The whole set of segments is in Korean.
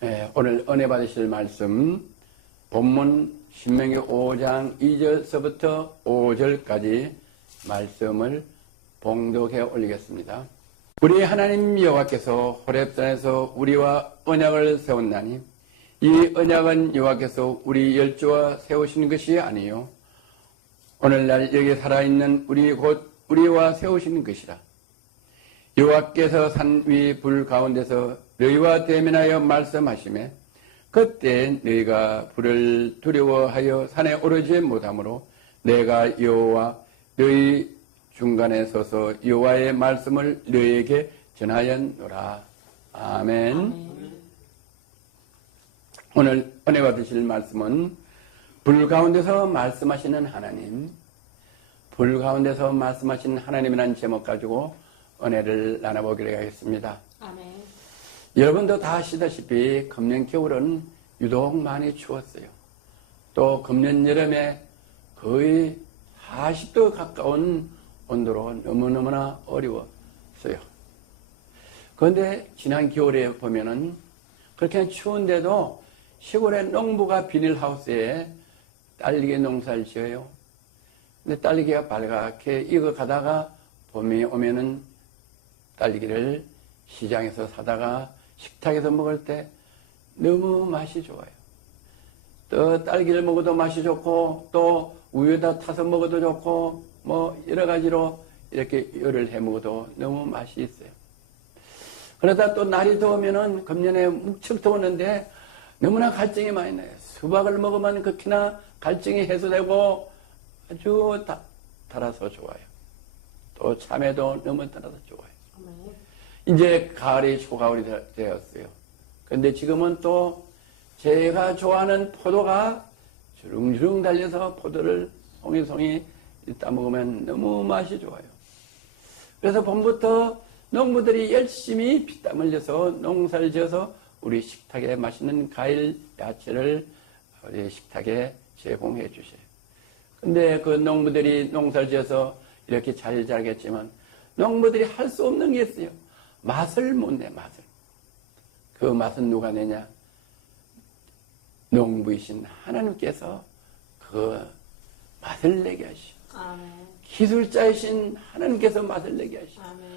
오늘 은혜 받으실 말씀 본문 신명기 5장 2절서부터 5절까지 말씀을 봉독해 올리겠습니다. 우리 하나님 여호와께서 호렙산에서 우리와 언약을 세웠나니 이 언약은 여호와께서 우리 열조와 세우신 것이 아니요 오늘날 여기 살아있는 우리 곧 우리와 세우신 것이라. 여호와께서 산 위 불 가운데서 너희와 대면하여 말씀하시매 그때 너희가 불을 두려워하여 산에 오르지 못하므로 내가 여호와 너희 중간에 서서 여호와의 말씀을 너희에게 전하였노라. 아멘. 오늘 은혜 받으실 말씀은 불 가운데서 말씀하시는 하나님, 불 가운데서 말씀하시는 하나님이라는 제목 가지고 은혜를 나눠보기로 하겠습니다. 아멘. 여러분도 다 아시다시피 금년 겨울은 유독 많이 추웠어요. 또 금년 여름에 거의 40도 가까운 온도로 너무너무나 어려웠어요. 그런데 지난 겨울에 보면은 그렇게 추운데도 시골의 농부가 비닐하우스에 딸기 농사를 지어요. 근데 딸기가 빨갛게 익어가다가 봄이 오면은 딸기를 시장에서 사다가 식탁에서 먹을 때 너무 맛이 좋아요. 또 딸기를 먹어도 맛이 좋고 또 우유에다 타서 먹어도 좋고 뭐 여러 가지로 이렇게 열을 해 먹어도 너무 맛이 있어요. 그러다 또 날이 더우면은 금년에 무척 더웠는데 너무나 갈증이 많이 나요. 수박을 먹으면 극히나 갈증이 해소되고 아주 달아서 좋아요. 또 참외도 너무 달아서 좋아요. 이제 가을이 초가을이 되었어요. 그런데 지금은 또 제가 좋아하는 포도가 주릉주릉 달려서 포도를 송이송이 따먹으면 너무 맛이 좋아요. 그래서 봄부터 농부들이 열심히 피땀 흘려서 농사를 지어서 우리 식탁에 맛있는 과일, 야채를 우리 식탁에 제공해 주셔요. 근데 그 농부들이 농사를 지어서 이렇게 잘 자라겠지만 농부들이 할 수 없는 게 있어요. 맛을 못 내, 맛을. 그 맛은 누가 내냐? 농부이신 하나님께서 그 맛을 내게 하시오. 아멘. 기술자이신 하나님께서 맛을 내게 하시오. 아멘.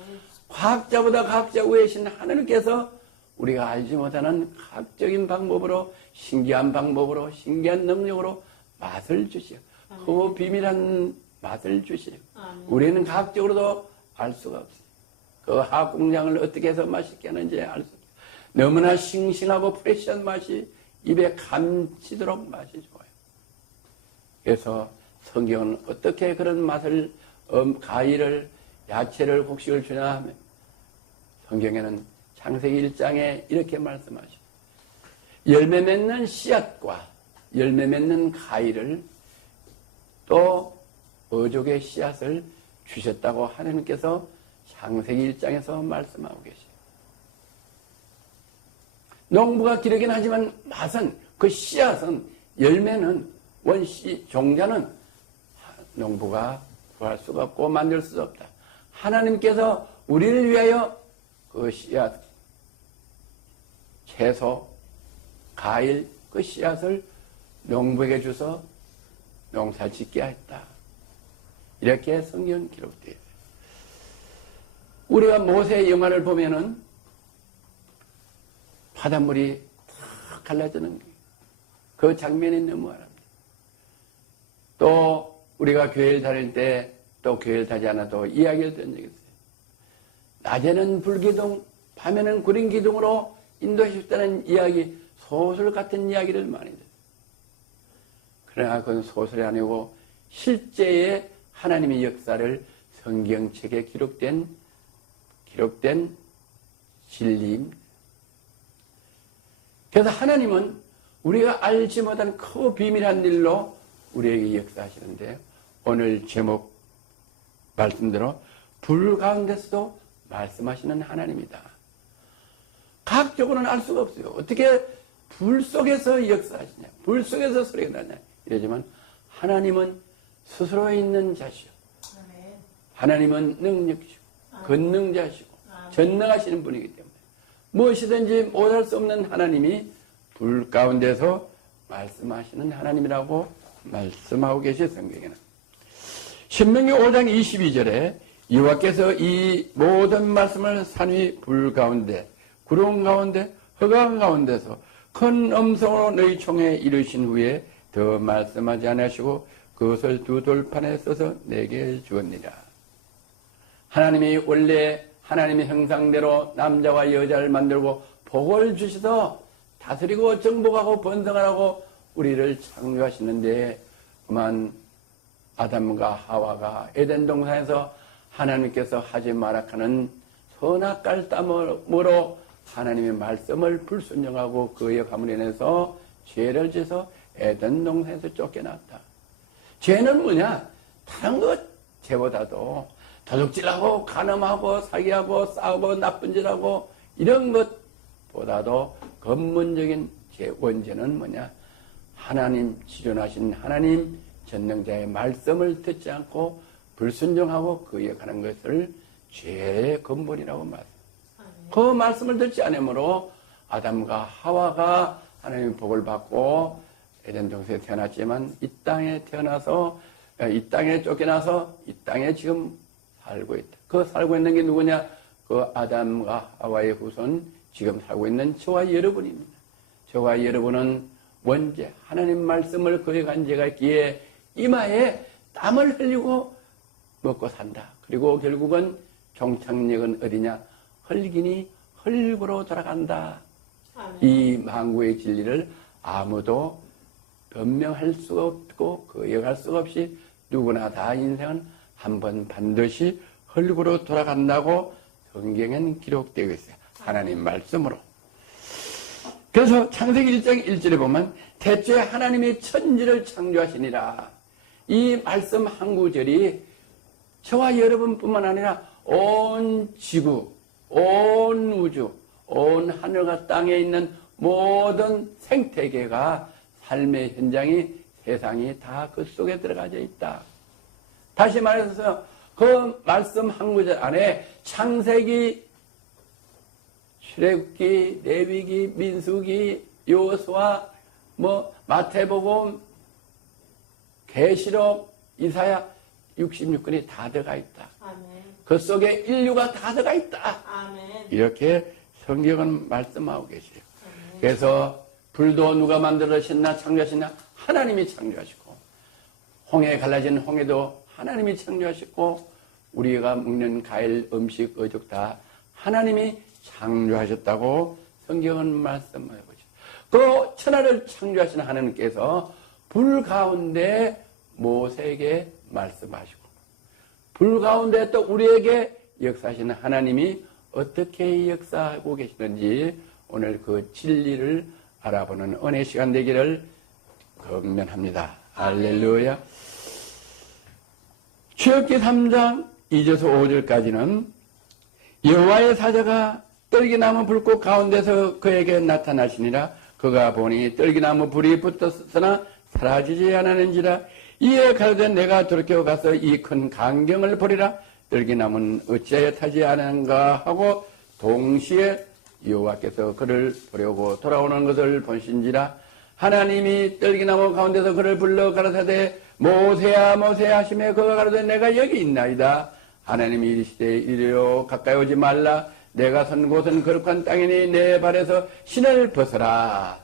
과학자보다 과학자 우에신 하나님께서 우리가 알지 못하는 과학적인 방법으로 신기한 방법으로 신기한 능력으로 맛을 주시오. 그 비밀한 맛을 주시오. 우리는 과학적으로도 알 수가 없어요. 그 화학 공장을 어떻게 해서 맛있게 하는지 알 수 없어요. 너무나 싱싱하고 프레시한 맛이 입에 감치도록 맛이 좋아요. 그래서 성경은 어떻게 그런 맛을 과일을 야채를 곡식을 주냐 하면 성경에는 창세기 1장에 이렇게 말씀하시죠. 열매 맺는 씨앗과 열매 맺는 과일을 또 어족의 씨앗을 주셨다고 하나님께서 창세기 1장에서 말씀하고 계세요. 농부가 기르긴 하지만 맛은 그 씨앗은 열매는 원씨 종자는 농부가 구할 수가 없고 만들 수 없다. 하나님께서 우리를 위하여 그 씨앗, 채소, 과일 그 씨앗을 농부에게 줘서 농사 짓게 했다. 이렇게 성경 기록되어 있어요. 우리가 모세의 영화를 보면은 바닷물이 탁 갈라지는 그 장면이 너무 아름답니다. 또 우리가 교회를 다닐 때 또 교회를 다니지 않아도 이야기를 들은 적이 있어요. 낮에는 불기둥, 밤에는 구린기둥으로 인도하셨다는 이야기, 소설 같은 이야기를 많이 들어요. 그러나 그건 소설이 아니고 실제의 하나님의 역사를 성경책에 기록된 진리입니다. 그래서 하나님은 우리가 알지 못한 그 비밀한 일로 우리에게 역사하시는데 오늘 제목 말씀대로 불 가운데서도 말씀하시는 하나님이다. 과학적으로는 알 수가 없어요. 어떻게 불 속에서 역사하시냐, 불 속에서 소리가 나냐 이러지만 하나님은 스스로 있는 자시오. 하나님은 능력이시고 권능자시고 전능하시는 분이기 때문에 무엇이든지 못할 수 없는 하나님이 불 가운데서 말씀하시는 하나님이라고 말씀하고 계시 성경에는. 신명기 5장 22절에 여호와께서 이 모든 말씀을 산 위 불 가운데, 구름 가운데, 흑암 가운데서 큰 음성으로 너희 총에 이르신 후에 더 말씀하지 않으시고 그것을 두 돌판에 써서 내게 주었느니라. 하나님이 원래 하나님의 형상대로 남자와 여자를 만들고 복을 주셔서 다스리고 정복하고 번성하라고 우리를 창조하시는데, 그만 아담과 하와가 에덴 동산에서 하나님께서 하지 마라 하는 선악과를 따먹으로 하나님의 말씀을 불순종하고 그의 가문에 인해서 죄를 지어서 에덴 동산에서 쫓겨났다. 죄는 뭐냐? 다른 것 죄보다도 도둑질하고 간음하고 사기하고 싸우고 나쁜 짓하고 이런 것보다도 근본적인 죄 원죄는 뭐냐? 하나님 지존하신 하나님 전능자의 말씀을 듣지 않고 불순종하고 그에 관한 것을 죄의 근본이라고 말합니다. 그 말씀을 듣지 않으므로 아담과 하와가 하나님의 복을 받고 에덴 동산에 태어났지만 이 땅에 태어나서 이 땅에 쫓겨나서 이 땅에 지금 살고 있다. 그 살고 있는 게 누구냐? 그 아담과 하와의 후손 지금 살고 있는 저와 여러분입니다. 저와 여러분은 원죄 하나님 말씀을 거역한 죄가 있기에 이마에 땀을 흘리고 먹고 산다. 그리고 결국은 종착역은 어디냐? 흙이니 흙으로 돌아간다. 아멘. 이 만구의 진리를 아무도 변명할 수가 없고 거역할 수가 없이 누구나 다 인생은 한번 반드시 흙으로 돌아간다고 성경에는 기록되어 있어요. 하나님 말씀으로. 그래서 창세기 1장 1절에 보면 대초에 하나님이 천지를 창조하시니라. 이 말씀 한 구절이 저와 여러분뿐만 아니라 온 지구, 온 우주, 온 하늘과 땅에 있는 모든 생태계가 삶의 현장이 세상이 다 그 속에 들어가져 있다. 다시 말해서 그 말씀 한 구절 안에 창세기, 출애굽기, 레위기, 민수기, 여호수아, 마태복음, 계시록, 이사야 66권이 다 들어가 있다. 아멘. 그 속에 인류가 다 들어가 있다. 아멘. 이렇게 성경은 말씀하고 계세요. 아멘. 그래서 불도 누가 만들어셨나 창조하셨나? 하나님이 창조하시고, 홍해 갈라진 홍해도 하나님이 창조하셨고, 우리가 먹는 과일, 음식, 어죽 다 하나님이 창조하셨다고 성경은 말씀하고 있죠. 그 천하를 창조하신 하나님께서 불 가운데 모세에게 말씀하시고, 불 가운데 또 우리에게 역사하시는 하나님이 어떻게 역사하고 계시는지 오늘 그 진리를 알아보는 은혜 시간 되기를 권면합니다. 할렐루야. 출애굽기 3장 2절에서 5절까지는 여호와의 사자가 떨기나무 불꽃 가운데서 그에게 나타나시니라. 그가 보니 떨기나무 불이 붙었으나 사라지지 않았는지라. 이에 가로되 내가 돌이켜 가서 이 큰 광경을 보리라. 떨기나무는 어찌하여 타지 않은가 하고 동시에 여호와께서 그를 보려고 돌아오는 것을 보신지라. 하나님이 떨기나무 가운데서 그를 불러 가라사대 모세야 모세야 하시매 그가 가로되 내가 여기 있나이다. 하나님이 이르시되 이리로 가까이 오지 말라. 내가 선 곳은 거룩한 땅이니 내 발에서 신을 벗어라.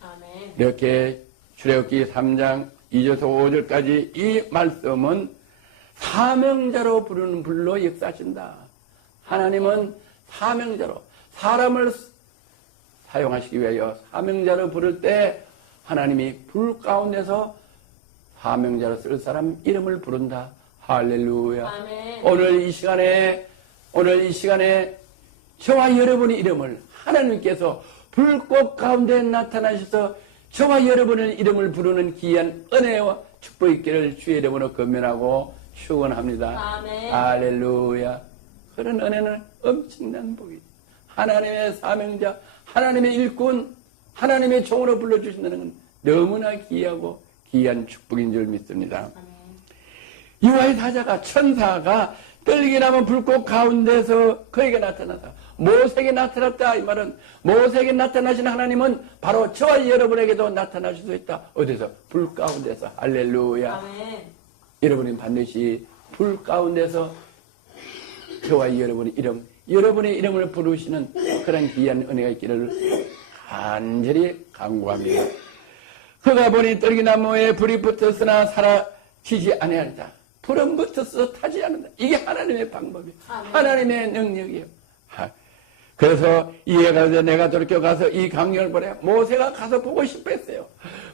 아멘. 이렇게 출애굽기 3장 2절에서 5절까지 이 말씀은 사명자로 부르는 불로 역사하신다. 하나님은 사명자로 사람을 사용하시기 위하여 사명자로 부를 때 하나님이 불 가운데서 사명자로 쓸 사람 이름을 부른다. 할렐루야. 아멘. 오늘 이 시간에 저와 여러분의 이름을 하나님께서 불꽃 가운데 나타나셔서 저와 여러분의 이름을 부르는 귀한 은혜와 축복 있기를 주의 이름으로 권면하고 축원합니다. 아멘. 할렐루야. 그런 은혜는 엄청난 복이죠. 하나님의 사명자, 하나님의 일꾼, 하나님의 종으로 불러주신다는 건 너무나 귀하고 귀한 축복인 줄 믿습니다. 여호와의 사자가 천사가 떨기나무 불꽃 가운데서 그에게 나타나서 모세에게 나타났다. 이 말은 모세에게 나타나신 하나님은 바로 저와 여러분에게도 나타나실 수 있다. 어디서? 불 가운데서. 할렐루야. 아멘. 여러분이 반드시 불 가운데서 저와 여러분의 여러분의 이름을 부르시는 그런 귀한 은혜가 있기를 간절히 간구합니다. 그가 보니 떨기나무에 불이 붙었으나 사라지지 아니하리라. 불은 붙어서 타지 않는다. 이게 하나님의 방법이에요. 하나님의 능력이에요. 그래서 이해가 돼 내가 돌이켜가서 이 광경을 보래. 모세가 가서 보고 싶어 했어요.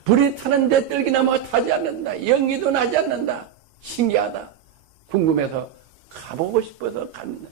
불이 타는데 떨기나무가 타지 않는다. 연기도 나지 않는다. 신기하다. 궁금해서 가보고 싶어서 갔는다.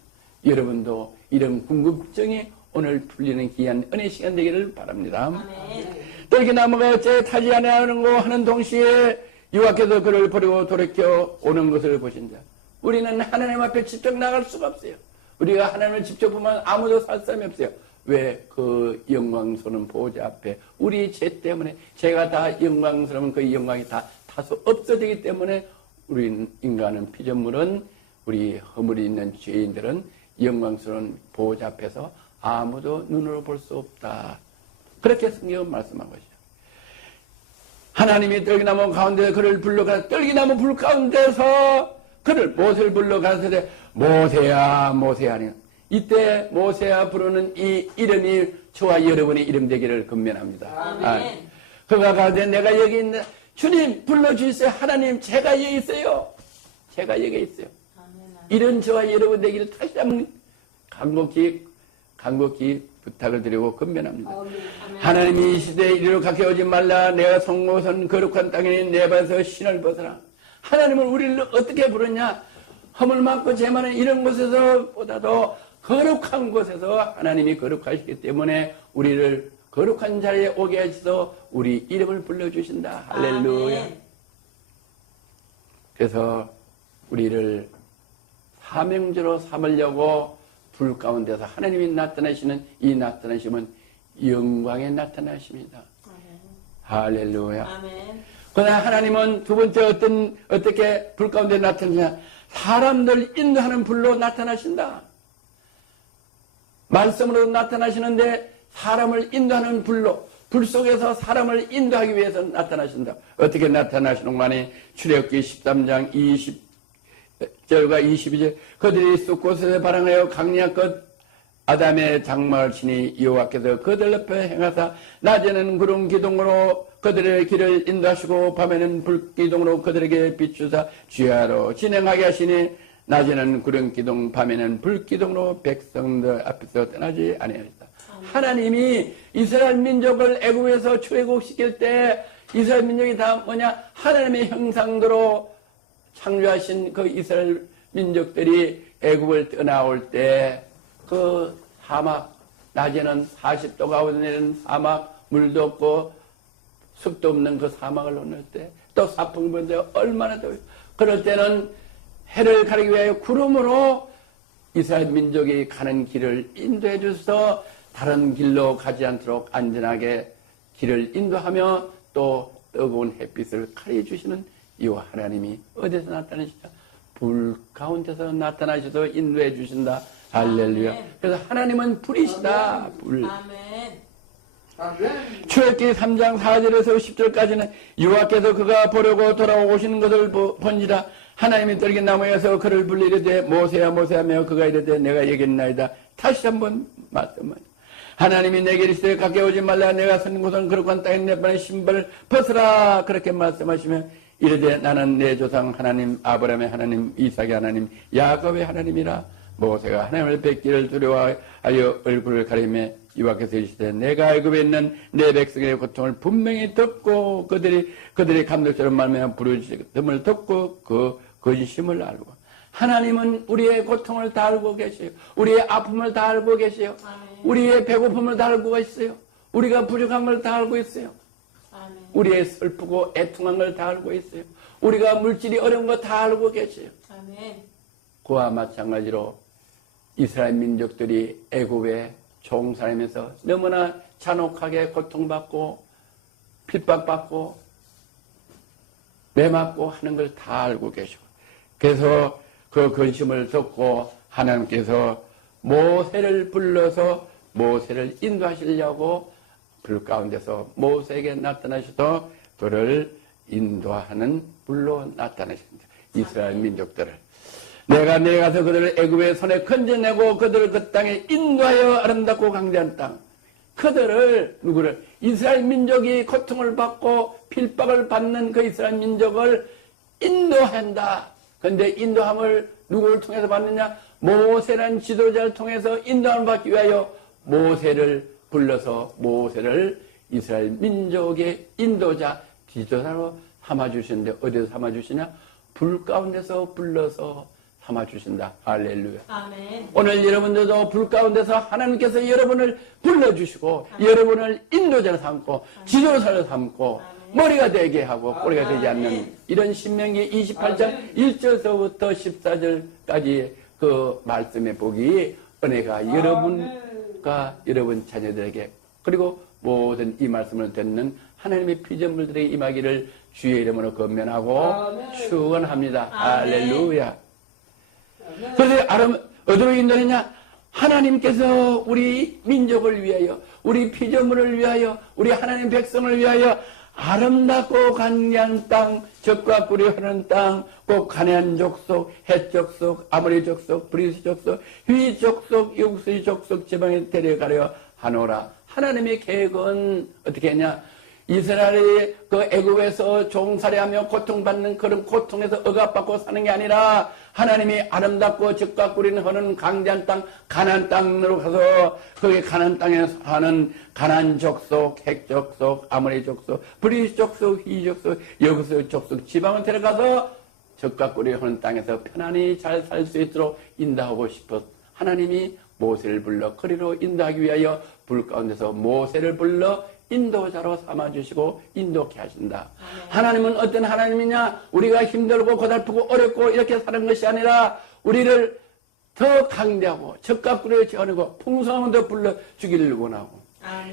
여러분도 이런 궁금증이 오늘 풀리는 귀한 은혜 시간 되기를 바랍니다. 아멘. 떨기나무가 어째 타지 않으는고 하는 동시에 여호와께서 그를 버리고 돌이켜 오는 것을 보신다. 우리는 하나님 앞에 직접 나갈 수가 없어요. 우리가 하나님을 직접 보면 아무도 살 사람이 없어요. 왜? 그 영광스러운 보호자 앞에 우리 죄 때문에 제가 다 영광스러운 그 영광이 다 타서 없어지기 때문에 우리 인간은 피조물은 우리 허물이 있는 죄인들은 영광스러운 보호자 앞에서 아무도 눈으로 볼 수 없다. 그렇게 성경은 말씀한 것이죠. 하나님이 떨기나무 가운데 그를 불러가 떨기나무 불 가운데서 그를 모세를 불러가서 모세야 모세야 하니 이때 모세야 부르는 이 이름이 저와 여러분의 이름 되기를 권면합니다. 그가 가운데 내가 여기 있는 주님 불러주세요. 하나님 제가 여기 있어요. 제가 여기 있어요. 이런 저와 여러분 되기를 다시 한번 간곡히 부탁을 드리고 권면합니다. 하나님이 이 시대에 이리로 가까이 오지 말라. 내가 성모선 거룩한 땅에 내 발에서 신을 벗어라. 하나님은 우리를 어떻게 부르냐? 허물 많고 죄 많은 이런 곳에서 보다도 거룩한 곳에서 하나님이 거룩하시기 때문에 우리를 거룩한 자리에 오게 하셔서 우리 이름을 불러주신다. 할렐루야. 아멘. 그래서 우리를 사명자로 삼으려고 불 가운데서 하나님이 나타나시는 이 나타나심은 영광의 나타나심이다. 할렐루야. 아멘. 그러나 하나님은 두 번째 어떻게 불 가운데 나타나시냐? 사람들 인도하는 불로 나타나신다. 말씀으로 나타나시는데 사람을 인도하는 불로, 불 속에서 사람을 인도하기 위해서 나타나신다. 어떻게 나타나시는가 하니 출애굽기 13장 20절과 22절 그들이 쑥곳에 발항하여 강리한 것 아담의 장막을 치니 여호와께서 그들 옆에 행하사 낮에는 구름 기둥으로 그들의 길을 인도하시고 밤에는 불 기둥으로 그들에게 비추사 주야로 진행하게 하시니 낮에는 구름 기둥 밤에는 불 기둥으로 백성들 앞에서 떠나지 아니하였다. 하나님이 이스라엘 민족을 애굽에서 출애굽시킬 때 이스라엘 민족이 다 뭐냐? 하나님의 형상대로 창조하신 그 이스라엘 민족들이 애굽을 떠나올 때 그 사막, 낮에는 40도가 오르내리는 사막, 물도 없고 숲도 없는 그 사막을 오를 때 또 사풍이 부는데 얼마나 더워요. 그럴 때는 해를 가리기 위하여 구름으로 이스라엘 민족이 가는 길을 인도해 주셔서 다른 길로 가지 않도록 안전하게 길을 인도하며 또 뜨거운 햇빛을 가려 주시는 이 하나님이 어디서 나타나시냐? 불 가운데서 나타나셔서 인도해 주신다. 할렐루야. 그래서 하나님은 불이시다. 불. 출애굽기 3장 4절에서 10절까지는 여호와께서 그가 보려고 돌아오시는 것을 본지라 하나님이 떨기나무에서 그를 불리르되 모세야 모세하며 그가 이르되 내가 여기 있나이다. 다시 한번 말씀하죠. 하나님이 내게 이르시되 가까이 오지 말라. 내가 선 곳은 거룩한 땅에 내 발의 신발을 벗으라. 그렇게 말씀하시면 이르되 나는 내 조상 하나님 아브라함의 하나님 이삭의 하나님 야곱의 하나님이라. 모세가 하나님을 뵙기를 두려워하여 얼굴을 가리며 여호와께서 이르시되 내가 애굽에 있는 내 백성의 고통을 분명히 듣고 그들이 감독처럼 말하며 부르짖음을 듣고 그 근심을 알고. 하나님은 우리의 고통을 다 알고 계세요. 우리의 아픔을 다 알고 계세요. 우리의 배고픔을 다 알고 계세요. 우리가 부족한 걸 다 알고 있어요. 우리의 슬프고 애통한 걸 다 알고 있어요. 우리가 물질이 어려운 거 다 알고 계세요. 그와 마찬가지로 이스라엘 민족들이 애굽에 종살이면서 너무나 잔혹하게 고통받고 핍박받고 매맞고 하는 걸 다 알고 계시고 그래서 그 근심을 듣고 하나님께서 모세를 불러서 모세를 인도하시려고 불 가운데서 모세에게 나타나셔서 그를 인도하는 불로 나타나십니다. 이스라엘 민족들을 내가 내려가서 그들을 애굽의 손에 건져내고 그들을 그 땅에 인도하여 아름답고 강대한 땅, 그들을 누구를 이스라엘 민족이 고통을 받고 필박을 받는 그 이스라엘 민족을 인도한다. 그런데 인도함을 누구를 통해서 받느냐? 모세라는 지도자를 통해서 인도함을 받기 위하여 모세를 불러서 모세를 이스라엘 민족의 인도자, 지도자로 삼아주시는데 어디서 삼아주시냐? 불 가운데서 불러서 삼아주신다. 할렐루야. 아멘. 오늘 여러분들도 불 가운데서 하나님께서 여러분을 불러주시고 여러분을 인도자로 삼고 지도자로 삼고 머리가 되게 하고 꼬리가 되지 않는 이런 신명기 28장 1절서부터 14절까지 그 말씀의 복이 은혜가 여러분과 여러분 자녀들에게 그리고 모든 이 말씀을 듣는 하나님의 피조물들에게 임하기를 주의 이름으로 건면하고 축원합니다. 할렐루야. 그래서 어디로 인도했냐? 하나님께서 우리 민족을 위하여, 우리 피조물을 위하여, 우리 하나님 백성을 위하여 아름답고 간귀한 땅, 젖과 꿀이 흐르는 땅, 꼭 가나안 족속, 헷 족속, 아모리 족속, 브리스 족속, 휘 족속, 육수의 족속 지방에 데려가려 하노라. 하나님의 계획은 어떻게 했냐? 이스라엘이 그 애굽에서 종살이하며 고통받는 그런 고통에서 억압받고 사는 게 아니라 하나님이 아름답고 젖과 꿀이 흐르는 강대한 땅 가나안 땅으로 가서 거기 가나안 땅에 사는 가나안 족속, 헷 족속, 아모리 족속, 브리스 족속, 휘 족속, 여부스 족속 지방을 데려가서 젖과 꿀이 흐르는 땅에서 편안히 잘 살 수 있도록 인도하고 싶어 하나님이 모세를 불러 거리로 인도하기 위하여 불 가운데서 모세를 불러 인도자로 삼아주시고 인도케 하신다. 하나님은 어떤 하나님이냐? 우리가 힘들고 고달프고 어렵고 이렇게 사는 것이 아니라 우리를 더 강대하고 젖과 꿀을 지어내고 풍성함을 더 불러주기를 원하고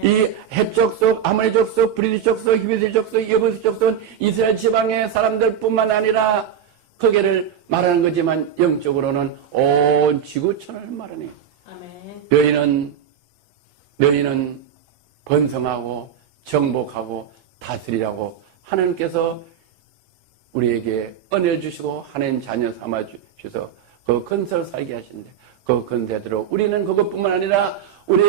이 헷 족속, 아모리 족속, 브리스 족속, 히브리 족속, 여부스 족속은 이스라엘 지방의 사람들뿐만 아니라 거기를 말하는 거지만 영적으로는 온 지구촌을 말하네. 너희는 번성하고 정복하고 다스리라고 하나님께서 우리에게 은혜를 주시고 하나님 자녀 삼아 주셔서 그 건설 살게 하신대. 그 건대대로 우리는 그것뿐만 아니라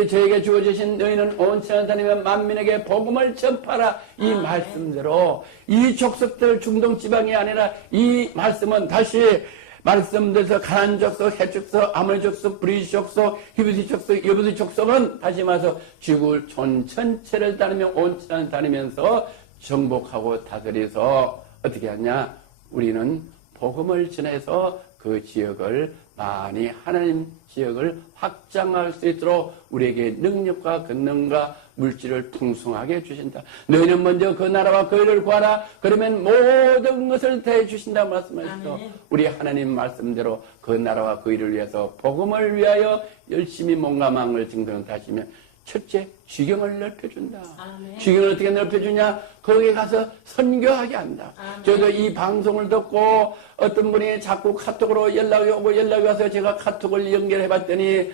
저에게 주어주신 너희는 온 세상 다니며 만민에게 복음을 전파라. 이 말씀대로 이 족속들 중동 지방이 아니라 이 말씀은 다시 말씀드려서 가나안 족속, 헷 족속, 아모리 족속, 브리스 족속, 히브리 족속, 여부스 족속은 다시 말해서 지구촌 전체를 다니며 온 세상을 다니면서 정복하고 다스려서 어떻게 하냐? 우리는 복음을 전해서 그 지역을 많이 하나님 지역을 확장할 수 있도록 우리에게 능력과 권능과 물질을 풍성하게 주신다. 너희는 먼저 그 나라와 그 일을 구하라. 그러면 모든 것을 대해 주신다 말씀하시죠. 우리 하나님 말씀대로 그 나라와 그 일을 위해서 복음을 위하여 열심히 몸과 마음을 증명하시면 첫째, 지경을 넓혀준다. 지경을 어떻게 넓혀주냐? 거기에 가서 선교하게 한다. 저도 이 방송을 듣고 어떤 분이 자꾸 카톡으로 연락이 오고 연락이 와서 제가 카톡을 연결해 봤더니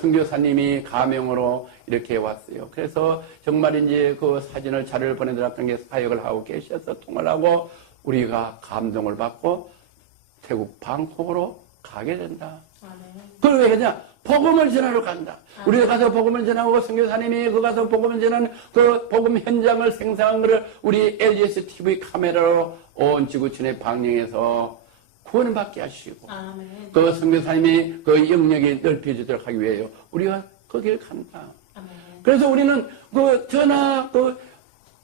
선교사님이 가명으로 이렇게 왔어요. 그래서 정말 이제 그 사진을 자료를 보내드렸던 게 사역을 하고 계셔서 통화를 하고 우리가 감동을 받고 태국 방콕으로 가게 된다. 그걸 왜 그러냐? 복음을 전하러 간다. 우리가 가서 복음을 전하고 선교사님이 그 가서 복음을 전하는 그 복음 현장을 생생한 것을 우리 LGS TV 카메라로 온 지구촌에 방영해서 구원을 받게 하시고 그 선교사님이 그 영역이 넓혀지도록 하기 위해요. 우리가 거기를 간다. 그래서 우리는 그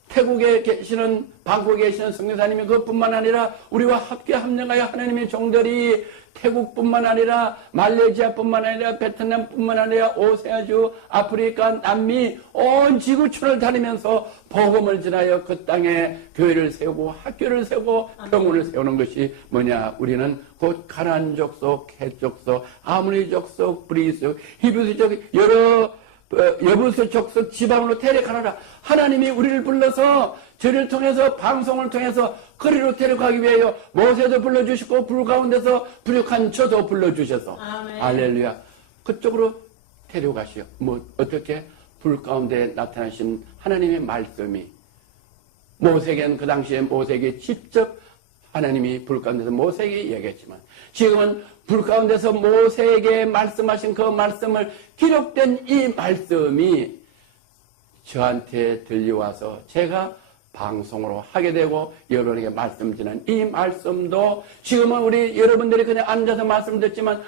태국에 계시는 방콕에 계시는 선교사님이 그것뿐만 아니라 우리와 함께 합력하여 하나님의 종들이 태국뿐만 아니라 말레이시아뿐만 아니라 베트남뿐만 아니라 오세아주, 아프리카, 남미 온 지구촌을 다니면서 복음을 전하여 그 땅에 교회를 세우고 학교를 세우고 병원을 세우는 것이 뭐냐? 우리는 곧 가나안 족속, 헷 족속, 아모리 족속, 브리스 족속, 히브리 족속 여러 여부스 족속 지방으로 데려가라. 하나님이 우리를 불러서 저를 통해서 방송을 통해서 거리로 데려가기 위하여 모세도 불러주시고 불 가운데서 부족한 저도 불러주셔서 할렐루야. 그쪽으로 데려가시오. 뭐 어떻게? 불 가운데 나타나신 하나님의 말씀이 모세에게는 그 당시에 모세에게 직접 하나님이 불 가운데서 모세에게 얘기했지만 지금은 불 가운데서 모세에게 말씀하신 그 말씀을 기록된 이 말씀이 저한테 들려와서 제가 방송으로 하게 되고 여러분에게 말씀드리는 이 말씀도 지금은 우리 여러분들이 그냥 앉아서 말씀 듣지만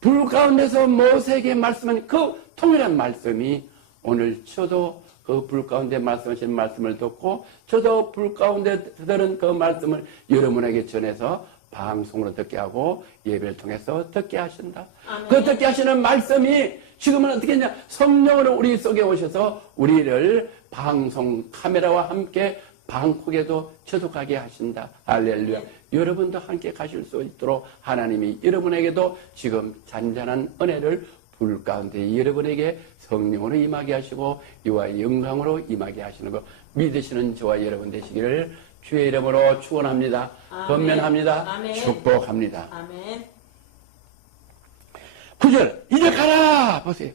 불 가운데서 모세에게 말씀한 그 통일한 말씀이 오늘 저도 그 불 가운데 말씀하신 말씀을 듣고 저도 불 가운데 들은 그 말씀을 여러분에게 전해서 방송으로 듣게 하고 예배를 통해서 듣게 하신다. 아멘. 그 듣게 하시는 말씀이 지금은 어떻게 했냐? 성령으로 우리 속에 오셔서 우리를 방송 카메라와 함께 방콕에도 저속하게 하신다. 할렐루야. 여러분도 함께 가실 수 있도록 하나님이 여러분에게도 지금 잔잔한 은혜를 불 가운데 여러분에게 성령으로 임하게 하시고 이와 영광으로 임하게 하시는 것 믿으시는 저와 여러분 되시기를 주의 이름으로 축원합니다. 권면합니다. 아멘. 축복합니다. 아멘. 9절 이제 가라. 보세요.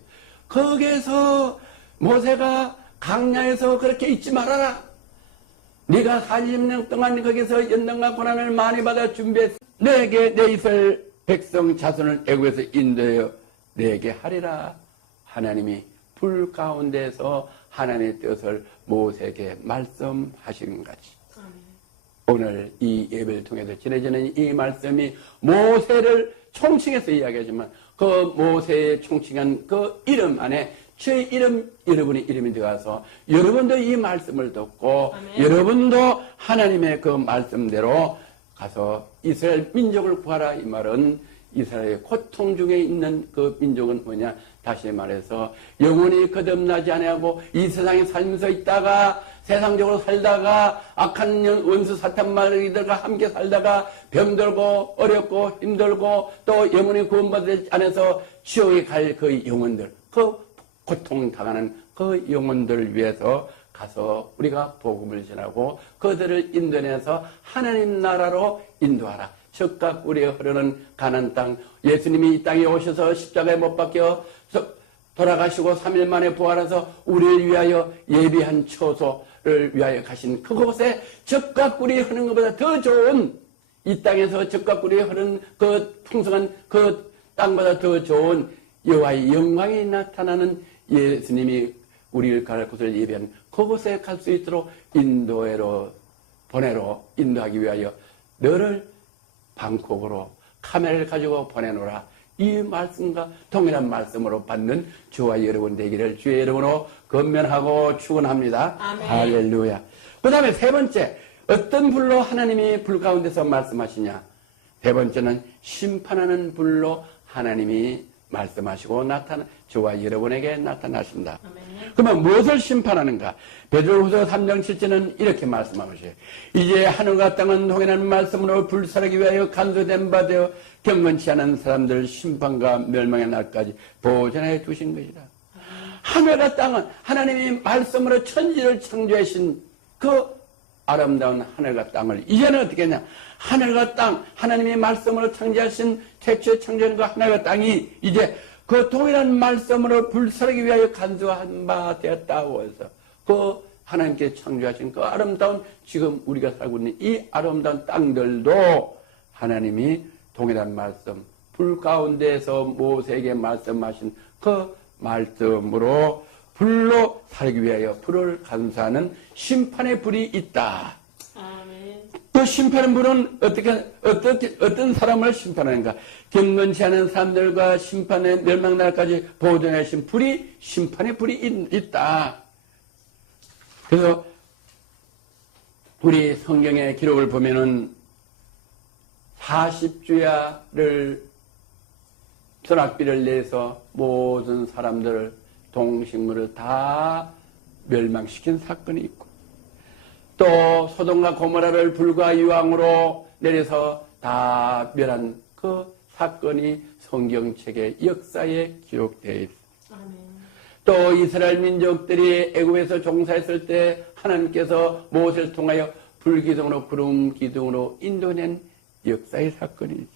거기에서 모세가 강야에서 그렇게 있지 말아라. 네가 40년 동안 거기서 연단과 고난을 많이 받아 준비해서 내게 내 이스라엘 백성 자손을 애굽에서 인도하여 내게 하리라. 하나님이 불 가운데서 하나님의 뜻을 모세에게 말씀하신 같이 오늘 이 예배를 통해서 전해지는 이 말씀이 모세를 총칭해서 이야기하지만 그 모세의 총칭한 그 이름 안에 제 이름, 여러분의 이름이 들어가서 여러분도 이 말씀을 듣고 아멘. 여러분도 하나님의 그 말씀대로 가서 이스라엘 민족을 구하라. 이 말은 이스라엘의 고통 중에 있는 그 민족은 뭐냐? 다시 말해서 영원히 거듭나지 아니하고 이 세상에 살면서 있다가 세상적으로 살다가 악한 원수 사탄마귀들과 함께 살다가 병들고 어렵고 힘들고 또 영원히 구원받지 않아서 지옥에 갈 그 영혼들, 그 고통당하는 그 영혼들을 위해서 가서 우리가 복음을 전하고 그들을 인도해서 하나님 나라로 인도하라. 즉각 우리의 흐르는 가나안 땅, 예수님이 이 땅에 오셔서 십자가에 못 박혀 돌아가시고 3일 만에 부활해서 우리를 위하여 예비한 처소를 위하여 가신 그곳에 즉각 우리 흐르는 것보다 더 좋은 이 땅에서 즉각 우리 흐르는 그 풍성한 그 땅보다 더 좋은 여호와의 영광이 나타나는 예수님이 우리를 갈 곳을 예비한 그곳에 갈 수 있도록 인도하기 위하여 너를 방콕으로 카메라를 가지고 보내노라. 이 말씀과 동일한 말씀으로 받는 저와 여러분 되기를 주의 이름으로 권면하고 축원합니다. 아멘. 할렐루야. 그 다음에 세 번째, 어떤 불로 하나님이 불 가운데서 말씀하시냐? 세 번째는 심판하는 불로 하나님이 말씀하시고 저와 여러분에게 나타나신다. 아멘. 그러면 무엇을 심판하는가? 베드로후서 3장 7절은 이렇게 말씀하셔요. 이제 하늘과 땅은 동일한 말씀으로 불사르기 위하여 간수된 바 되어 경건치 않은 사람들 심판과 멸망의 날까지 보존해 두신 것이다. 하늘과 땅은 하나님이 말씀으로 천지를 창조하신 그 아름다운 하늘과 땅을 이제는 어떻게 했냐? 하늘과 땅, 하나님이 말씀으로 창조하신 태초에 창조한 그 하늘과 땅이 이제 그 동일한 말씀으로 불사르기 위하여 간수한 바 되었다고 해서 그 하나님께 창조하신 그 아름다운 지금 우리가 살고 있는 이 아름다운 땅들도 하나님이 동일한 말씀, 불 가운데에서 모세에게 말씀하신 그 말씀으로 불로 살기 위하여 불을 간수하는 심판의 불이 있다. 아멘. 그 심판의 불은 어떤 사람을 심판하는가? 경건치 않은 사람들과 심판의 멸망날까지 보존하신 불이, 심판의 불이 있다. 그래서 우리 성경의 기록을 보면은 40주야를 소낙비를 내서 모든 사람들을 동식물을 다 멸망시킨 사건이 있고 또 소돔과 고모라를 불과 유황으로 내려서 다 멸한 그 사건이 성경책의 역사에 기록되어 있습니다. 또 이스라엘 민족들이 애굽에서 종사했을 때 하나님께서 모세를 통하여 불기둥으로 구름 기둥으로 인도낸 역사의 사건이죠.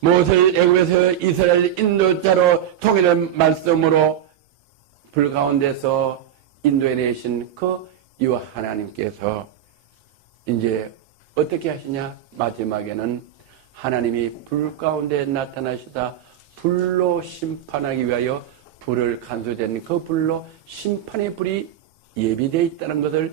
모세를 애굽에서 이스라엘 인도자로 통일한 말씀으로 불 가운데서 인도해 내신 그 이 하나님께서 이제 어떻게 하시냐? 마지막에는 하나님이 불 가운데 나타나시다 불로 심판하기 위하여 불을 간수된 그 불로 심판의 불이 예비되어 있다는 것을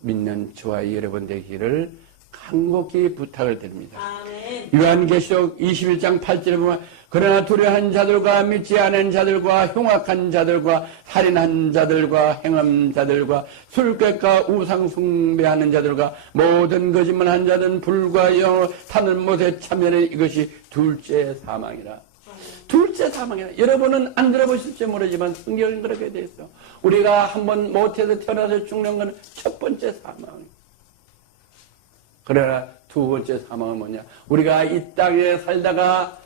믿는 저와 여러분 되기를 간곡히 부탁을 드립니다. 아멘. 요한계시록 21장 8절에 보면 그러나 두려워하는 자들과 믿지 않은 자들과 흉악한 자들과 살인한 자들과 행음자들과 술객과 우상 숭배하는 자들과 모든 거짓말하는 자들은 불과 영으로 타는 못에 참여는 이것이 둘째 사망이라. 둘째 사망이라. 여러분은 안 들어보실지 모르지만 성경은 그렇게 되어 있어. 우리가 한번 못해서 태어나서 죽는 건 첫 번째 사망이에요. 그러나 두 번째 사망은 뭐냐? 우리가 이 땅에 살다가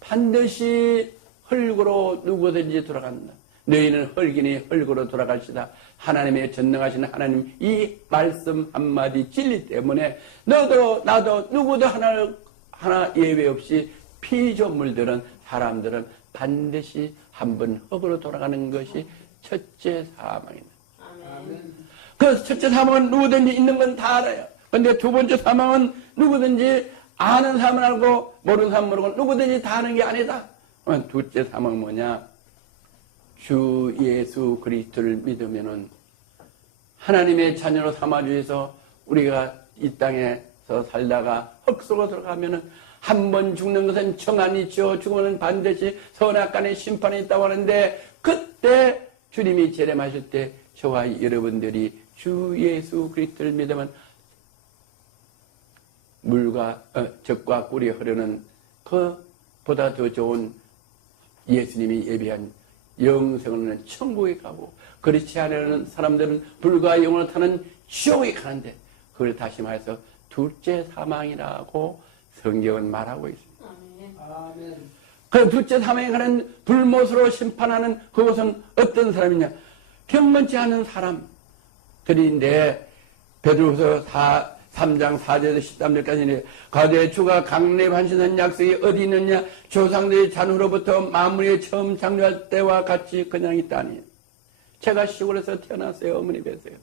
반드시 흙으로 누구든지 돌아간다. 너희는 흙이니 흙으로 돌아갈시다. 하나님의 전능하신 하나님 이 말씀 한마디 진리 때문에 너도 나도 누구도 하나 예외 없이 피조물들은 사람들은 반드시 한번 흙으로 돌아가는 것이 첫째 사망이다. 아멘. 그 첫째 사망은 누구든지 있는 건 다 알아요. 근데 두 번째 사망은 누구든지 아는 사람은 알고 모르는 사람은 모르고 누구든지 다 아는 게 아니다. 둘째 사망은 뭐냐? 주 예수 그리스도를 믿으면은 하나님의 자녀로 삼아주셔서 우리가 이 땅에서 살다가 흙 속으로 들어가면은 한 번 죽는 것은 정한이 있죠. 죽으면 반드시 선악간의 심판이 있다고 하는데 그때 주님이 재림하실 때 저와 여러분들이 주 예수 그리스도를 믿으면 물과 젖과 꿀이 흐르는 그보다 더 좋은 예수님이 예비한 영생을 얻는 천국에 가고 그렇지 않은 사람들은 불과 영원을 타는 지옥에 가는데 그걸 다시 말해서 둘째 사망이라고 성경은 말하고 있습니다. 아멘. 그 둘째 사망에 가는 불못으로 심판하는 그것은 어떤 사람이냐? 경건치 않은 사람들인데 베드로후서 3장 4절에서 13절까지 가되 주가 강림하시는 약속이 어디 있느냐? 조상들의 잔후로부터 만물이 처음 창조할 때와 같이 그냥 있다니. 제가 시골에서 태어났어요. 어머니 뵈세요.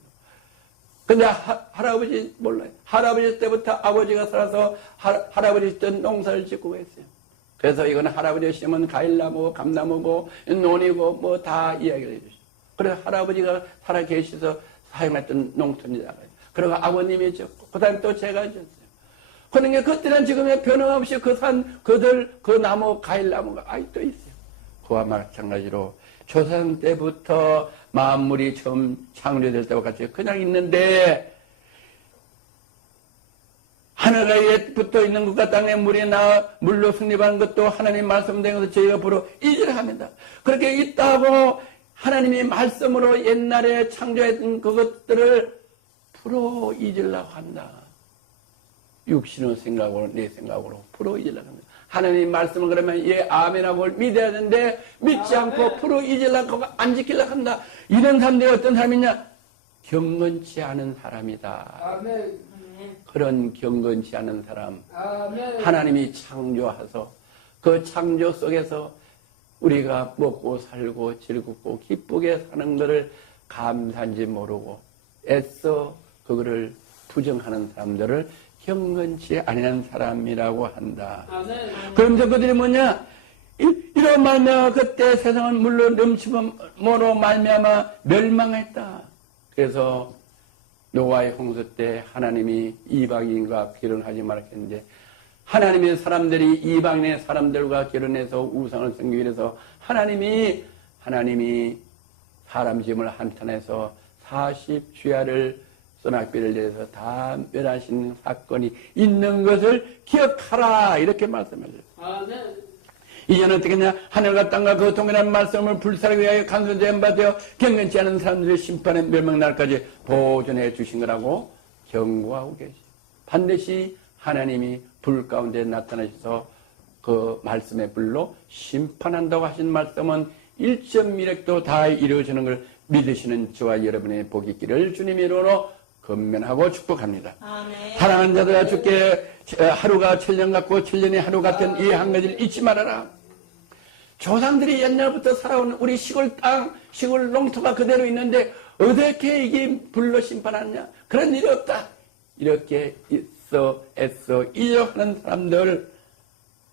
근데 할아버지 몰라요. 할아버지 때부터 아버지가 살아서 할아버지 때 농사를 짓고 했어요. 그래서 이건 할아버지 심은 과일나무고 감나무고 논이고 뭐 다 이야기를 해주시죠. 그래서 할아버지가 살아 계셔서 사용했던 농촌이잖아요. 그리고 아버님이 졌고 그 다음에 또 제가 졌어요. 그러니까 그때는 지금의 변함없이 그 산, 그 나무, 과일나무가 아직도 있어요. 그와 마찬가지로 조상 때부터 만물이 처음 창조될 때와 같이 그냥 있는데 하늘에 붙어 있는 것과 땅에 물이 나와 물로 승립하는 것도 하나님 말씀된 것을 저희가 보러 이질합니다. 그렇게 있다고 하나님이 말씀으로 옛날에 창조했던 그것들을 풀어 잊으려고 한다. 육신의 생각으로 내 생각으로 풀어 잊으려고 한다. 하나님 말씀을 그러면 예 아멘하고 믿어야 되는데 믿지 않고 풀어 잊으려고 하고 안 지키려고 한다. 이런 사람들이 어떤 사람이냐? 경건치 않은 사람이다. 아멘. 그런 경건치 않은 사람. 아멘. 하나님이 창조하셔서 그 창조 속에서 우리가 먹고 살고 즐겁고 기쁘게 사는 것을 감사한지 모르고 애써 그거를 부정하는 사람들을 경건치 아니한 사람이라고 한다. 아멘. 그러면서 그들이 뭐냐? 이런 말미암아 그때 세상은 물로 넘치므로 말미암아 멸망했다. 그래서 노아의 홍수 때 하나님이 이방인과 결혼하지 말았겠는데 하나님의 사람들이 이방인의 사람들과 결혼해서 우상을 섬기기 위해서 하나님이 사람 짐을 한탄해서 40주야를 소낙비를 내서 다 멸하신 사건이 있는 것을 기억하라 이렇게 말씀하셨어요. 아멘. 이제는 어떻게 했냐? 하늘과 땅과 그 동일한 말씀을 불사르기 위하여 간수된 바 되어 경건치 않은 사람들의 심판의 멸망날까지 보존해 주신 거라고 경고하고 계시죠. 반드시 하나님이 불 가운데 나타나셔서 그 말씀의 불로 심판한다고 하신 말씀은 1.1획도 다 이루어지는 걸 믿으시는 저와 여러분의 복이 있기를 주님의 이름으로 건면하고 축복합니다. 아멘. 사랑하는 자들아, 주께 하루가 7년 같고 7년이 하루 같은 이 한 가지를 잊지 말아라. 조상들이 옛날부터 살아온 우리 시골 땅, 시골 농토가 그대로 있는데 어떻게 이게 불로 심판하느냐? 그런 일이 없다. 이렇게 애써 잊어가는 사람들,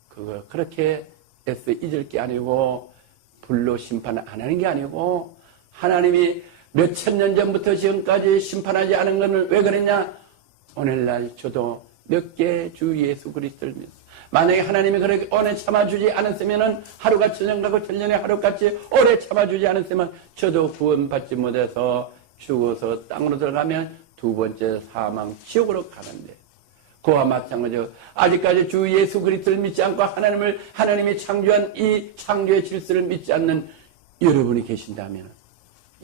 그거 그렇게 애써 잊을 게 아니고 불로 심판 안 하는 게 아니고, 하나님이 몇천 년 전부터 지금까지 심판하지 않은 것은 왜 그랬냐? 오늘날 저도 몇 개 주 예수 그리스도를 믿습니다. 만약에 하나님이 그렇게 오래 참아주지 않았으면, 하루가 7년 가고 7년이 하루같이 오래 참아주지 않았으면 저도 구원받지 못해서 죽어서 땅으로 들어가면 두 번째 사망 지옥으로 가는데, 그와 마찬가지로 아직까지 주 예수 그리스도를 믿지 않고 하나님이 창조한 이 창조의 질서를 믿지 않는 여러분이 계신다면,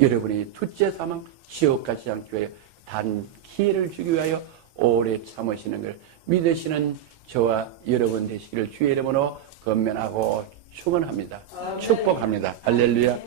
여러분이 둘째 사망 지옥 가지 않기 위하여 단 기회를 주기 위하여 오래 참으시는 걸 믿으시는 저와 여러분 되시기를 주의 이름으로 건면하고 축원합니다. 축복합니다. 할렐루야.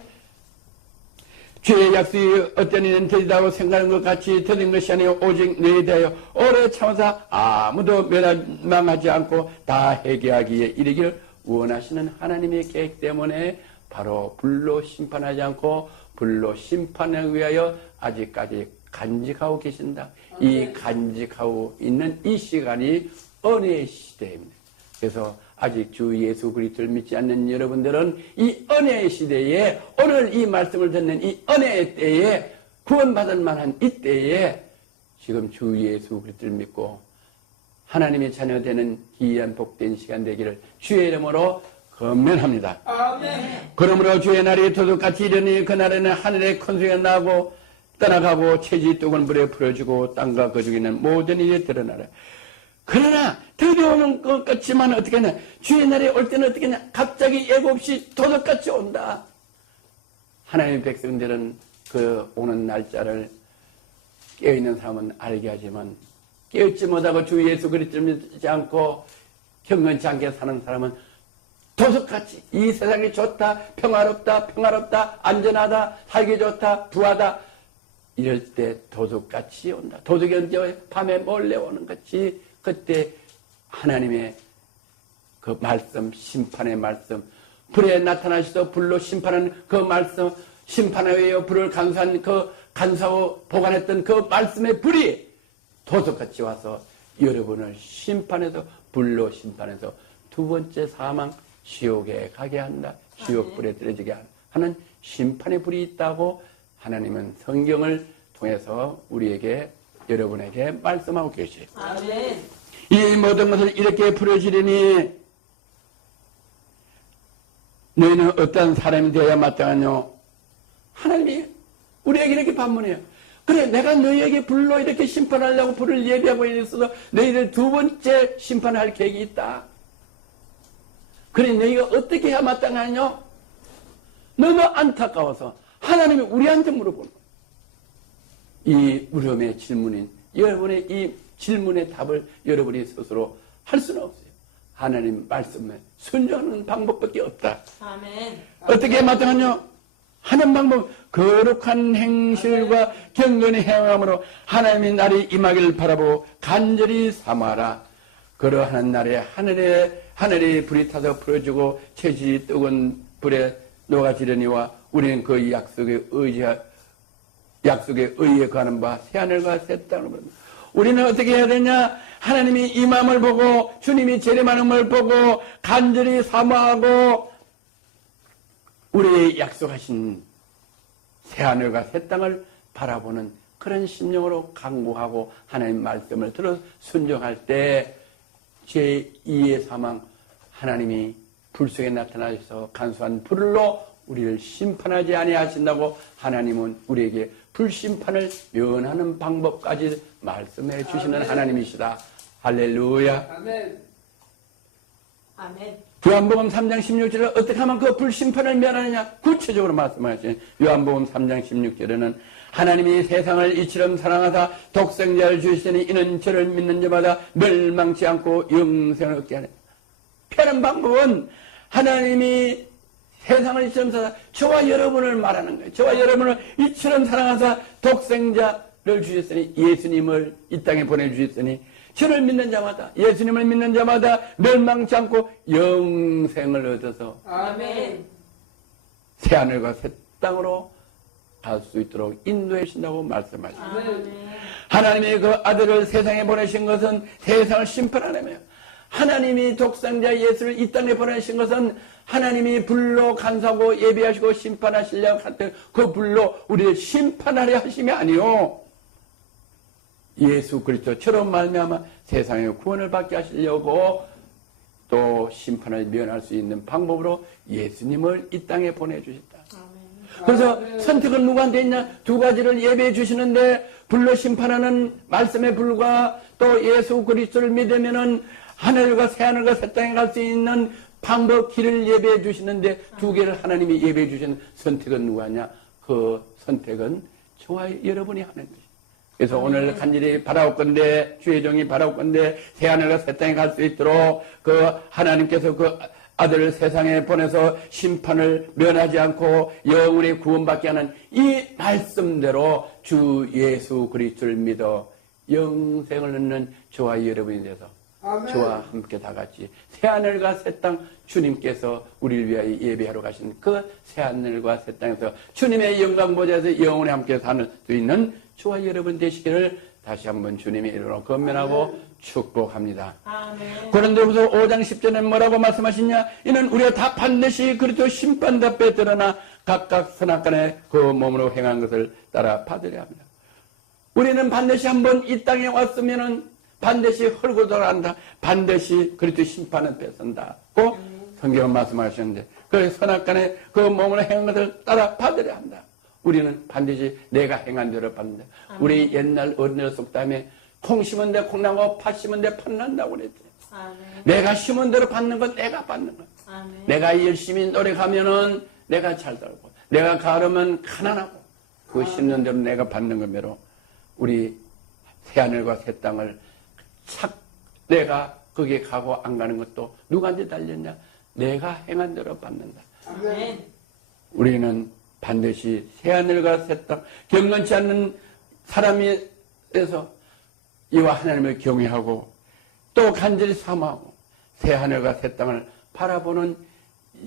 주의 약속이 어떤 이는 되리라고 생각하는 것 같이 되는 것이 아니요 오직 너희에 대하여 오래 참으사 아무도 멸망하지 않고 다 회개하기에 이르기를 원하시는 하나님의 계획 때문에 바로 불로 심판하지 않고 불로 심판하기 위하여 아직까지 간직하고 계신다. 이 간직하고 있는 이 시간이 은혜의 시대입니다. 그래서 아직 주 예수 그리스도를 믿지 않는 여러분들은 이 은혜의 시대에, 오늘 이 말씀을 듣는 이 은혜의 때에, 구원받을 만한 이 때에 지금 주 예수 그리스도를 믿고 하나님의 자녀되는 귀한 복된 시간 되기를 주의 이름으로 건면합니다. 아멘. 그러므로 주의 날이 도둑같이 이르니 그날에는 하늘에 큰 소리가 나고 떠나가고 채지 뚝은 불에 풀어지고 땅과 그 중에 있는 모든 일이 드러나라. 그러나 들여오는 것 같지만 어떻게 하냐? 주의 날이 올 때는 어떻게 하냐? 갑자기 예고 없이 도둑같이 온다. 하나님의 백성들은 그 오는 날짜를 깨어있는 사람은 알게 하지만 깨어있지 못하고 주 예수 그리스도를 믿지 않고 경건치 않게 사는 사람은 도둑같이 이 세상이 좋다, 평화롭다, 안전하다, 살기 좋다, 부하다, 이럴 때 도둑같이 온다. 도둑이 언제 밤에 몰래 오는 같이, 그때 하나님의 그 말씀, 심판의 말씀, 불에 나타나셔서 불로 심판하는 그 말씀, 심판에 의해 불을 간수한 그 간사하고 보관했던 그 말씀의 불이 도둑같이 와서 여러분을 심판해서, 불로 심판해서 두 번째 사망 지옥에 가게 한다. 지옥불에 떨어지게 하는 심판의 불이 있다고 하나님은 성경을 통해서 우리에게, 여러분에게 말씀하고 계시죠. 아멘. 이 모든 것을 이렇게 풀어지리니 너희는 어떤 사람이 되어야 마땅하뇨? 하나님이 우리에게 이렇게 반문해요. 그래, 내가 너희에게 불로 이렇게 심판하려고 불을 예비하고 있어서 너희들 두 번째 심판할 계획이 있다. 그래, 너희가 어떻게 해야 마땅하뇨? 너무 안타까워서 하나님이 우리한테 물어보는 거예요. 이 물음의 질문인, 여러분의 이 질문의 답을 여러분이 스스로 할 수는 없어요. 하나님 말씀에 순종하는 방법밖에 없다. 아멘. 어떻게 해야 마땅하뇨? 하는 방법, 거룩한 행실과 경건의 행함으로 하나님의 날이 임하기를 바라보고 간절히 삼아라. 그러한 날에 하늘에 불이 타서 풀어주고 채지 뜨거운 불에 녹아지려니와 우리는 그 약속에 의해 가는 바 새하늘과 새 땅을 보는다. 우리는 어떻게 해야 되냐? 하나님이 임함을 보고 주님이 재림하는 보고 간절히 사모하고 우리의 약속하신 새하늘과 새 땅을 바라보는 그런 심령으로 간구하고 하나님 말씀을 들어 순종할 때 제2의 사망, 하나님이 불 속에 나타나셔서 간수한 불로 우리를 심판하지 아니하신다고 하나님은 우리에게 불심판을 면하는 방법까지 말씀해 주시는 아멘. 하나님이시다. 할렐루야. 아멘. 아멘. 요한복음 3장 16절에 어떻게 하면 그 불심판을 면하느냐? 구체적으로 말씀하신 요한복음 3장 16절에는 하나님이 세상을 이처럼 사랑하사 독생자를 주시니 이는 저를 믿는 자마다 멸망치 않고 영생을 얻게 하네. 편한 방법은 하나님이 세상을 이처럼 사랑하사 저와 여러분을 말하는 거예요. 저와 여러분을 이처럼 사랑하사 독생자 아들을 주셨으니, 예수님을 이 땅에 보내주셨으니, 저를 믿는 자마다, 예수님을 믿는 자마다 멸망치 않고 영생을 얻어서 아멘. 새하늘과 새 땅으로 갈 수 있도록 인도해 주신다고 말씀하십니다. 아멘. 하나님의 그 아들을 세상에 보내신 것은 세상을 심판하려며, 하나님이 독생자 예수를 이 땅에 보내신 것은 하나님이 불로 간사하고 예비하시고 심판하시려고 할 그 불로 우리를 심판하려 하심이 아니요, 예수 그리스도처럼 말미암아 세상의 구원을 받게 하시려고 또 심판을 면할 수 있는 방법으로 예수님을 이 땅에 보내주셨다. 그래서 선택은 누구한테 있냐? 두 가지를 예배해 주시는데, 불로 심판하는 말씀의 불과 또 예수 그리스도를 믿으면은 하늘과 새하늘과 새 땅에 갈 수 있는 방법, 길을 예배해 주시는데, 두 개를 하나님이 예배해 주시는 선택은 누구하냐? 그 선택은 저와 여러분이 하는 것입니다. 그래서 오늘 간절히 바라옵건대, 주의 종이 바라옵건대, 새하늘과 새 땅에 갈 수 있도록 그 하나님께서 그 아들을 세상에 보내서 심판을 면하지 않고 영원히 구원받게 하는 이 말씀대로 주 예수 그리스도를 믿어 영생을 얻는 저와 여러분이 돼서 아멘. 저와 함께 다 같이 새하늘과 새 땅, 주님께서 우리를 위하여 예배하러 가신 그 새하늘과 새 땅에서 주님의 영광 보좌에서 영원히 함께 사는 수 있는 저와 여러분 되시기를 다시 한번 주님의 이름으로 건면하고 축복합니다. 아멘. 고린도후서 5장 10절에 뭐라고 말씀하시냐? 이는 우리가 다 반드시 그리스도 심판 앞에 드러나 각각 선악간에 그 몸으로 행한 것을 따라 받으려 합니다. 우리는 반드시 한번 이 땅에 왔으면은 반드시 헐고 돌아간다. 반드시 그리스도 심판 앞에 선다고 성경은 말씀하셨는데, 그 선악간에 그 몸으로 행한 것을 따라 받으려 한다. 우리는 반드시 내가 행한 대로 받는다. 우리 옛날 어른들 속담에 콩 심은 데 콩나고 팥 심은 데 팥 난다고 그랬지. 아멘. 내가 심은 대로 받는 건 내가 받는 거야. 아멘. 내가 열심히 노력하면은 내가 잘 살고, 내가 가르면 가난하고, 그 심는 대로 내가 받는 거므로 우리 새하늘과 새 땅을 착 내가 거기에 가고 안 가는 것도 누구한테 달렸냐? 내가 행한 대로 받는다. 아멘. 우리는 반드시 새하늘과 새 땅, 경건치 않는 사람에서 이와 하나님을 경외하고 또 간절히 사모하고 새하늘과 새 땅을 바라보는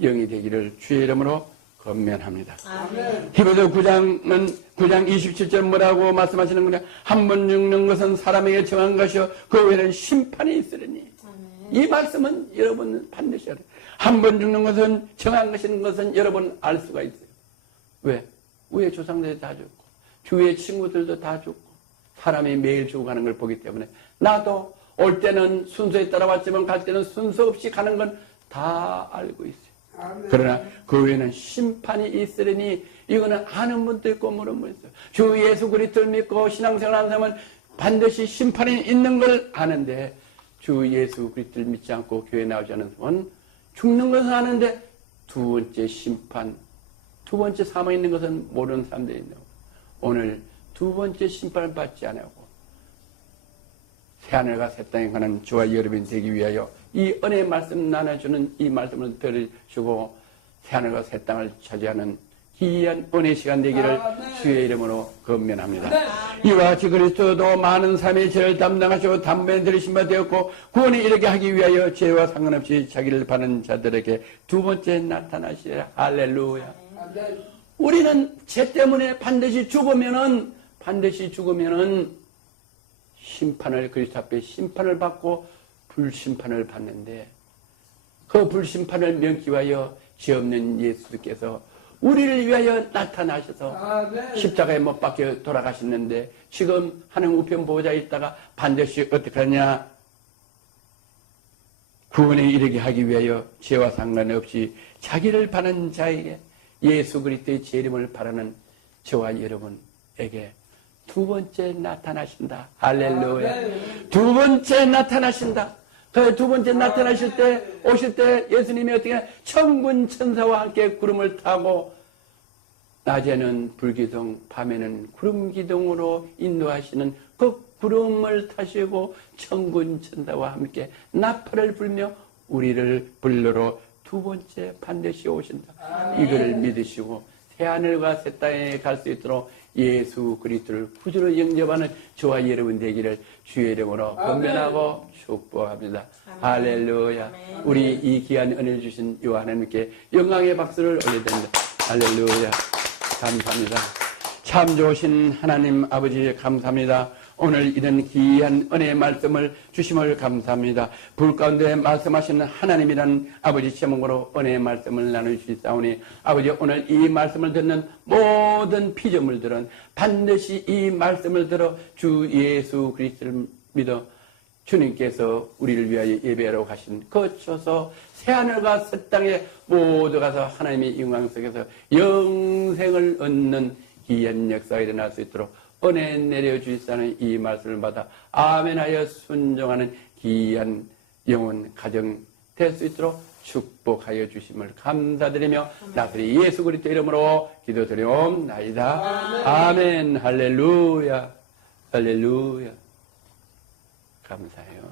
영이 되기를 주의 이름으로 건면합니다. 아멘. 히브리서 9장 27절 뭐라고 말씀하시는 거냐? 한 번 죽는 것은 사람에게 정한 것이요 그 외에는 심판이 있으리니. 이 말씀은 여러분 반드시 알아요. 한 번 죽는 것은 정한 것은 여러분 알 수가 있어요. 왜? 우리의 조상들이 다 죽고 주위의 친구들도 다 죽고 사람이 매일 죽어가는 걸 보기 때문에 나도 올 때는 순서에 따라왔지만 갈 때는 순서 없이 가는 건 다 알고 있어요. 아멘. 그러나 그 외에는 심판이 있으리니, 이거는 아는 분도 있고 모르는 분도 있어요. 주 예수 그리스도를 믿고 신앙생활하는 사람은 반드시 심판이 있는 걸 아는데, 주 예수 그리스도를 믿지 않고 교회 나오지 않는 사람은 죽는 것은 아는데 두 번째 심판, 두 번째 사망이 있는 것은 모르는 사람들이 있는 거예요. 오늘 두 번째 심판을 받지 않고 새하늘과 새 땅에 관한 저와 여러분이 되기 위하여 이 은혜의 말씀 나눠주는 이 말씀을 들으시고 새하늘과 새 땅을 차지하는 귀한 은혜 시간 되기를 주의 이름으로 건면합니다. 이와 같이 그리스도도 많은 삶의 죄를 담당하시고 단번에 들으신 바 되었고 구원에 이르게 하기 위하여 죄와 상관없이 자기를 바는 자들에게 두 번째 나타나시리라. 할렐루야. 아멘. 우리는 죄 때문에 반드시 죽으면은 심판을, 그리스도 앞에 심판을 받고 불심판을 받는데, 그 불심판을 면기 위하여 죄 없는 예수께서 우리를 위하여 나타나셔서 아멘. 십자가에 못 박혀 돌아가셨는데, 지금 하나님 우편 보호자에 있다가 반드시 어떻게 하냐? 구원에 이르게 하기 위하여 죄와 상관없이 자기를 바라는 자에게, 예수 그리스도의 제 이름을 바라는 저와 여러분에게 두 번째 나타나신다. 할렐루야. 아멘. 두 번째 나타나신다. 그 두 번째 나타나실 때, 오실 때 예수님이 어떻게 천군 천사와 함께 구름을 타고 낮에는 불기둥, 밤에는 구름기둥으로 인도하시는 그 구름을 타시고 천군 천사와 함께 나팔을 불며 우리를 불러러 두 번째 반드시 오신다. 이거를 믿으시고 새하늘과 새 땅에 갈 수 있도록 예수 그리스도를 구주로 영접하는 저와 여러분 되기를 주의 이름으로 권면하고 축복합니다. 할렐루야. 아멘. 우리 이 귀한 은혜를 주신 요 하나님께 영광의 박수를 올려야 됩니다. 할렐루야. 감사합니다. 참 좋으신 하나님 아버지 감사합니다. 오늘 이런 귀한 은혜의 말씀을 주심을 감사합니다. 불 가운데 말씀하시는 하나님이라는 아버지 제목으로 은혜의 말씀을 나누시사오니 아버지 오늘 이 말씀을 듣는 모든 피조물들은 반드시 이 말씀을 들어 주 예수 그리스도를 믿어 주님께서 우리를 위하여 예배하러 가신 거쳐서 새하늘과 새 땅에 모두 가서 하나님의 영광 속에서 영생을 얻는 귀한 역사가 일어날 수 있도록 은혜 내려주시다는 이 말씀을 받아 아멘하여 순종하는 귀한 영혼 가정 될 수 있도록 축복하여 주심을 감사드리며 나사렛 예수 그리스도 이름으로 기도드리옵나이다. 아멘. 할렐루야. 할렐루야. 감사해요.